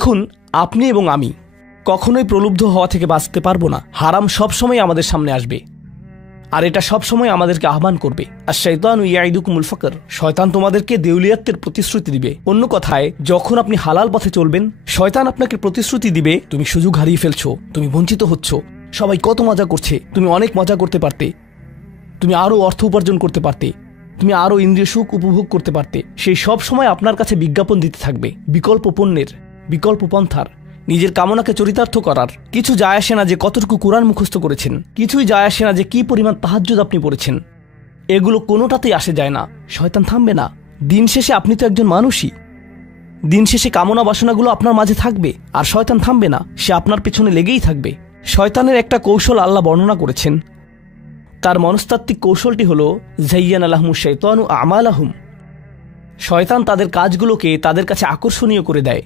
দেখুন, আপনি এবং আমি কখনোই প্রলুব্ধ হওয়া থেকে বাঁচতে পারবো না। হারাম সবসময় আমাদের সামনে আসবে, আর এটা সবসময় আমাদেরকে আহ্বান করবে। আর শাইতানু ইয়াইদুকুমুল ফাকর, শয়তান তোমাদেরকে দেউলিয়াতের প্রতিশ্রুতি দিবে। অন্য কথায়, যখন আপনি হালাল পথে চলবেন, শয়তান আপনাকে প্রতিশ্রুতি দিবে তুমি সুযোগ হারিয়ে ফেলছো, তুমি বঞ্চিত হচ্ছ, সবাই কত মজা করছে, তুমি অনেক মজা করতে পারতে, তুমি আরো অর্থ উপার্জন করতে পারতে, তুমি আরো ইন্দ্রিয় সুখ উপভোগ করতে পারতে। সেই সব সময় আপনার কাছে বিজ্ঞাপন দিতে থাকবে বিকল্প পণ্যের, বিকল্প পন্থার, নিজের কামনাকে চরিতার্থ করার। কিছু যায় আসে না যে কতটুকু কোরআন মুখস্থ করেছেন, কিছুই যায় আসে না যে কি পরিমাণ তাহাজ্জুদ আপনি পড়েছেন, এগুলো কোনোটাতেই আসে যায় না। শয়তান থামবে না। দিন শেষে আপনি তো একজন মানুষই। দিন শেষে কামনা বাসনাগুলো আপনার মাঝে থাকবে, আর শয়তান থামবে না, সে আপনার পেছনে লেগেই থাকবে। শয়তানের একটা কৌশল আল্লাহ বর্ণনা করেছেন। তার মনস্তাত্ত্বিক কৌশলটি হল যায়্যানা লাহুমুশ শাইতানু আমালাহুম। শয়তান তাদের কাজগুলোকে তাদের কাছে আকর্ষণীয় করে দেয়।